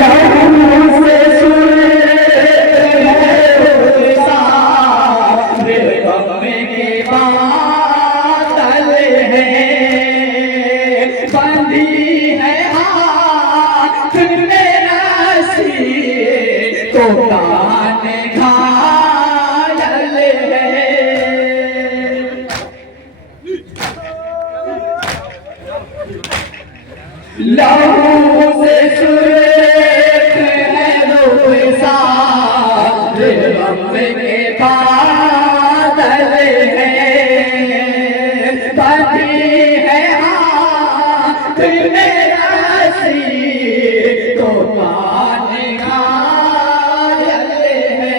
लहू से सुरत है सारे गम के बादल है, बंधी है हाथ में रस्सी तो कान घायल है। लहू से सुरत है रूप सारे गम के बादल है, बंधी है हाथ में रस्सी तो कान घायल है।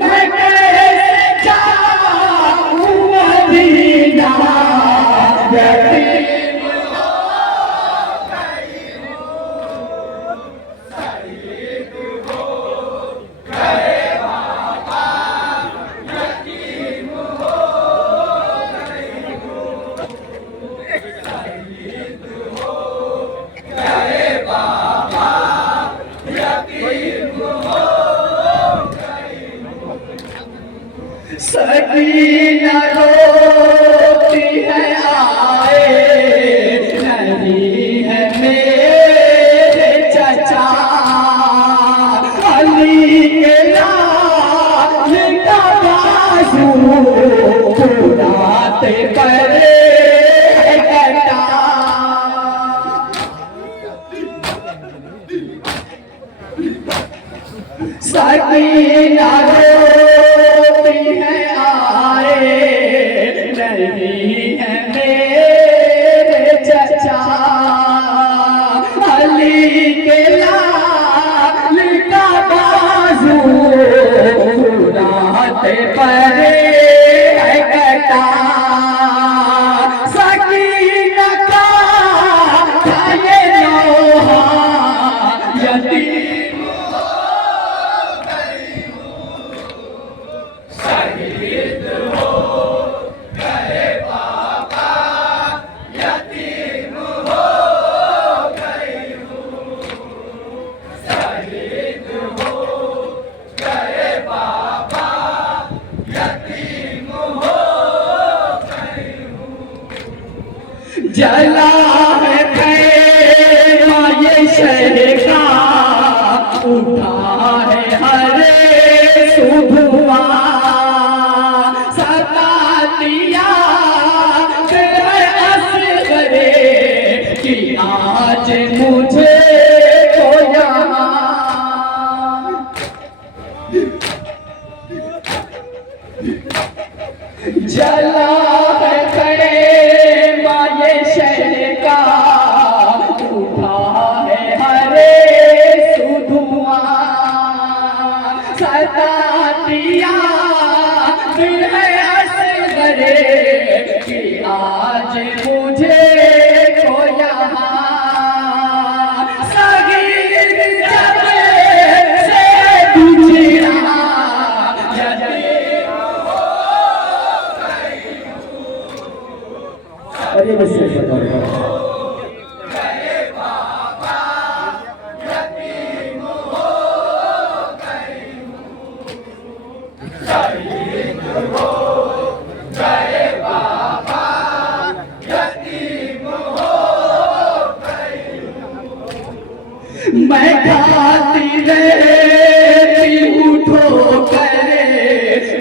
मैं कैसे जाऊं मदीना यतीम सकीना रोती है आए नहीं है मेरे चचा, अली के लाल का बाजू फुलाते परे कटा। सकीना रोती है आए नहीं है मेरे चचा, अली के लाल का बाजू फुलाते परे कटा। सकीना का ये लोहा यतीम जला है खैमा ये शहर का, उठा है हरे सुधुआ, सता दिया है असगरे कि आज मुझे तो यहाँ। जला है खैमा ये शहर का, उठा है हरे सुधुआ, सता दिया है असगरे कि आज मुझे तो यहाँ। सगीर जब से गुजरा अरे बस मैं खाती रहती हूँ ठोकर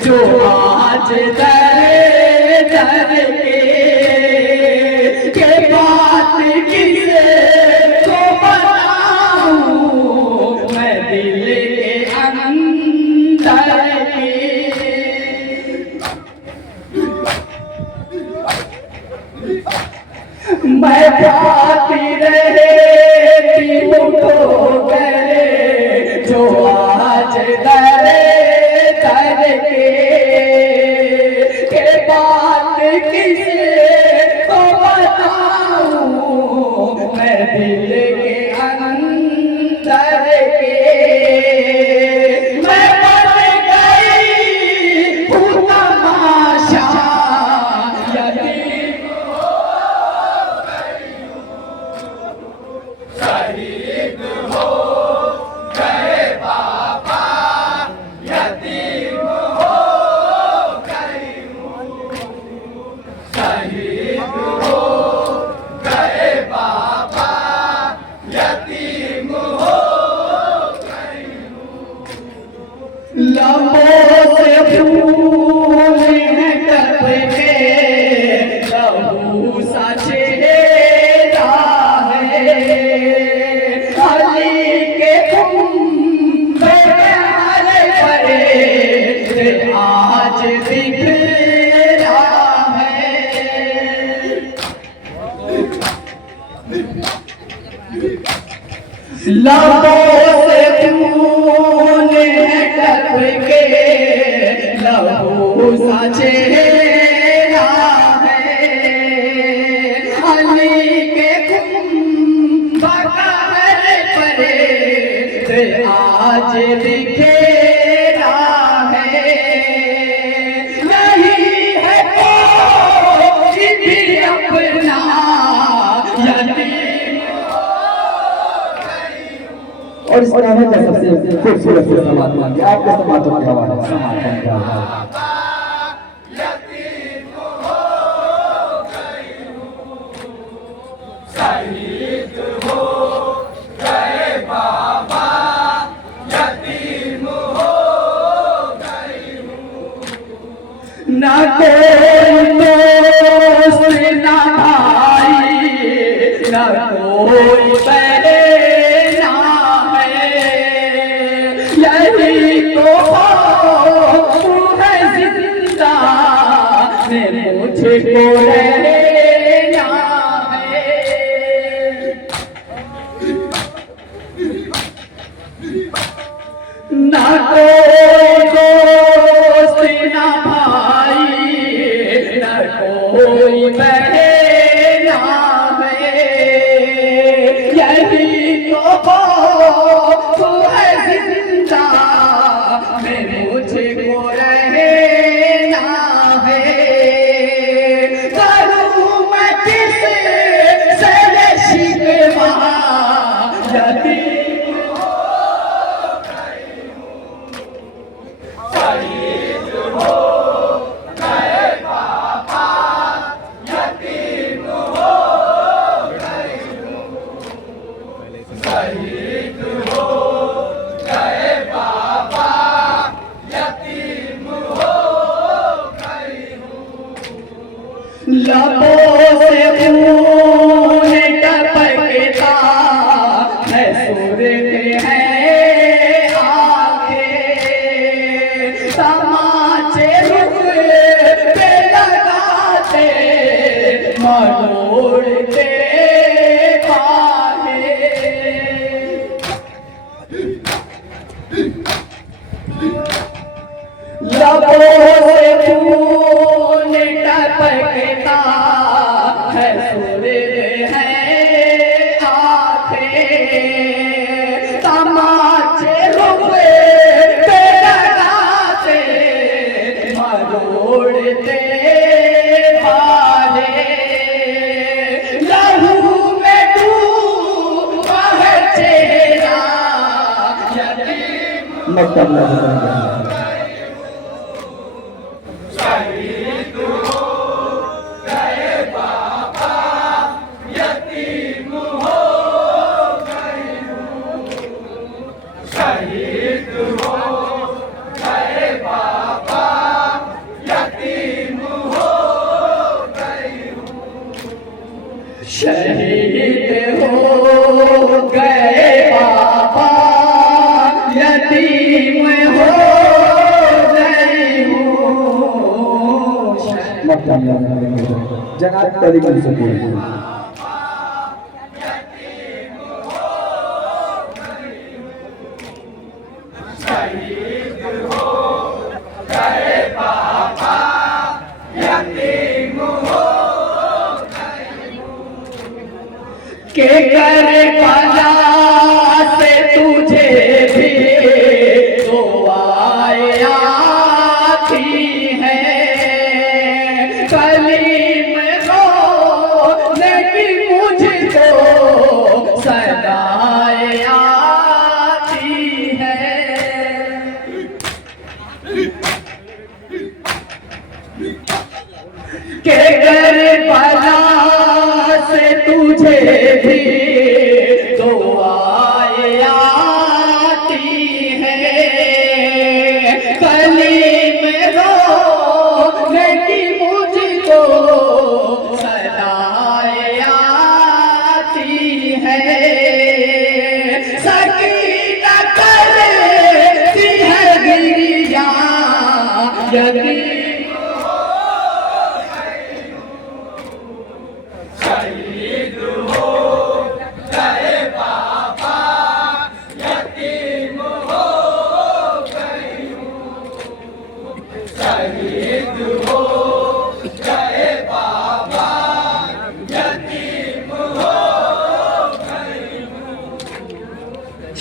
जो आज दरे दर के बात किसे को बताऊं मैं दिल के अंदर की। मैं खाती रहती हूँ ठोकर जो आज दरे दर के बात किसे को बताऊं मैं दिल के अंदर के। मैं बन गई हूँ तमाशा यतीम हो गई हूँ शहीद लबों से खून टपके लहू सा चेहरा है अली के बकर पर आज दिखेरा है नहीं है कोई भी अपना और इस तरह में सबसे खूबसूरत से समाधान किया आपके समाधान के हवाले समाधान का ना कोई दोस्त ना भाई ना कोई बहना है यही तो है जिंदा में मुझको रहना है ना कोई दोस्त ना कोई बहना है यही तो है जिंदा में मुझको रहना है करूँ मैं किससे शिकवा यतीम लबों से खून टपकता है सुरते हैं आंखें तमाचे रुख पे लगाते मरोड़ते बाहें लबों से खून टपकता है सुरते हैं आंखें तमाचे रुख पे लगाते मरोड़ते बाहें लहू में डूबा है चेहरा यतीम शहीद हो गए बाबा यतीम हो गई हूँ जनाब तरीके से बोलिए के कर भला से तुझे भी दुआएं आती हैं कलीम रोने की मुझको सदाएं आती हैं के कर भला से तुझे भी तो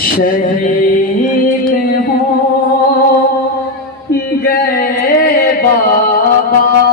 शहीद हो गए बाबा